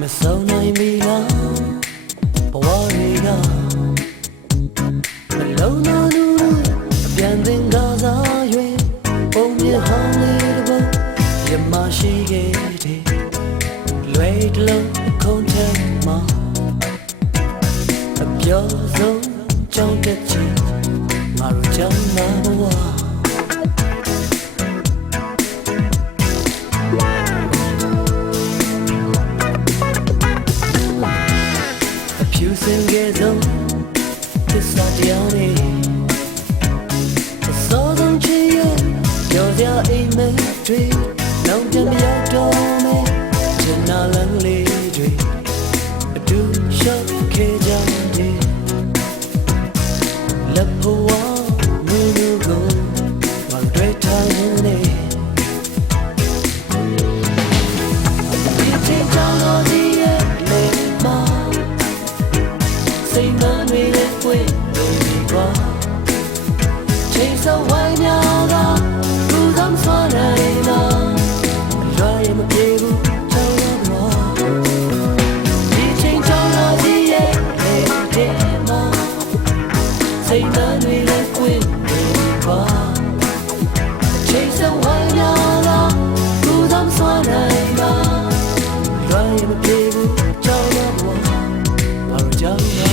မဆုံးနိုင်ပြီလားဘဝတွေကမလုံးနိုင်ဘူးအပြန်သင်္ကားစား၍ပုံမြင်ဟောင်းလေးတစ်ပုဒ်ရမရှိခဲ့တဲ့လွယ်တလုံးခုံးထက်မှာအပြောဆုံးကြောင်းတက်ချင်ငါတို့ကြောင်းလာဘဝစင်ကဲဆုံးသစ္စာတရားနဲ့အစောဆုံးချစ်ရဲ့ကြော်စရာအိမ်မက်တွေလုံးတမရောက်တော့မယ်ချင်နာလန်းလေးတွေအတူရှော့ခဲ့ကြတယ်လက်ဖို့ဝါမင်းတို့ကိုမတွေ့ထားရင်လေဒီချိန်ကြောင့်တော့ဒီရဲ့လေမာစိတ်မှန်တွေလည်းပွင့်နေပြီကွာချိန်စောဝိုင်းများကဘူသမဆွမ်းနိုင်လားရွာရင်မပြေဘူးကြောက်ရမှာဒီချိန်ကြောင့်တော့ဒီရဲ့လေတဲ့မှာစိတ်မှန်တွေလည်းပွင့်နေပြီကွာချိန်စောဝိုင်းများကဘူသမဆွမ်းနိုင်လားရွာရင်မပြေဘူးကြောက်ရမှာဘာလို့ကြောက်ရ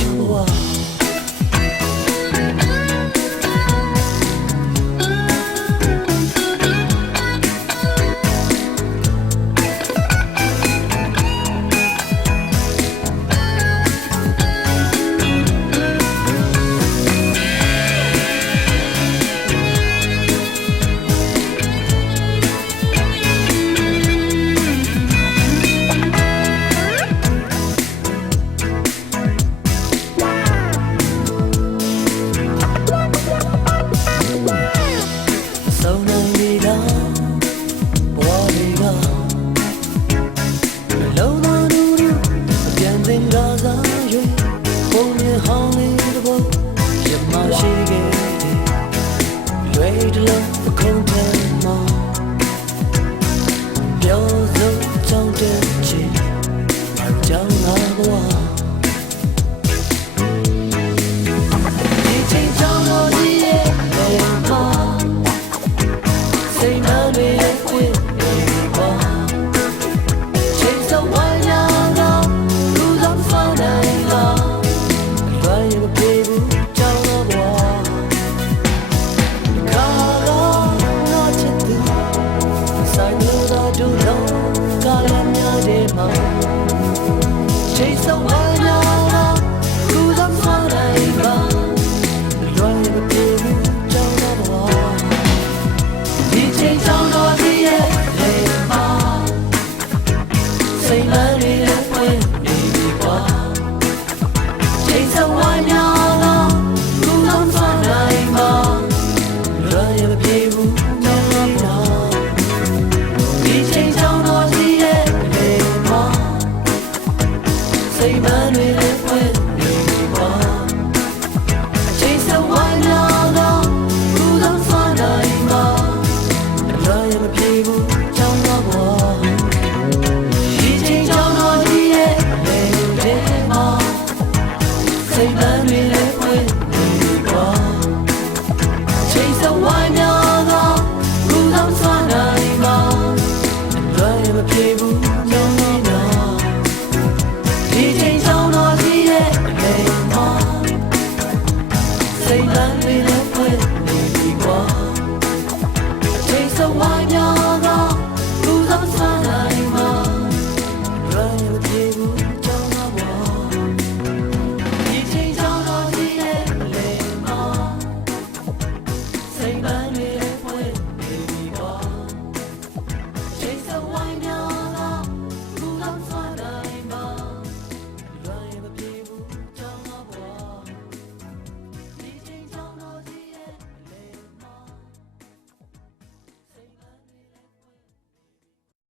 Chase the one now, who's up for the Run in the baby, down the wall. DJ down on the air, say money that when baby ball. Chase the one now, who's up for the Run in the baby, down the wall. DJ down on the air, say man we live with anymore. Chase the one now, who don't find anymore. And I am a people down the wall. He changed down on the anymore. Say man we live with anymore. Chase the one now, who don't find anymore. And I am a people down the wall. DJ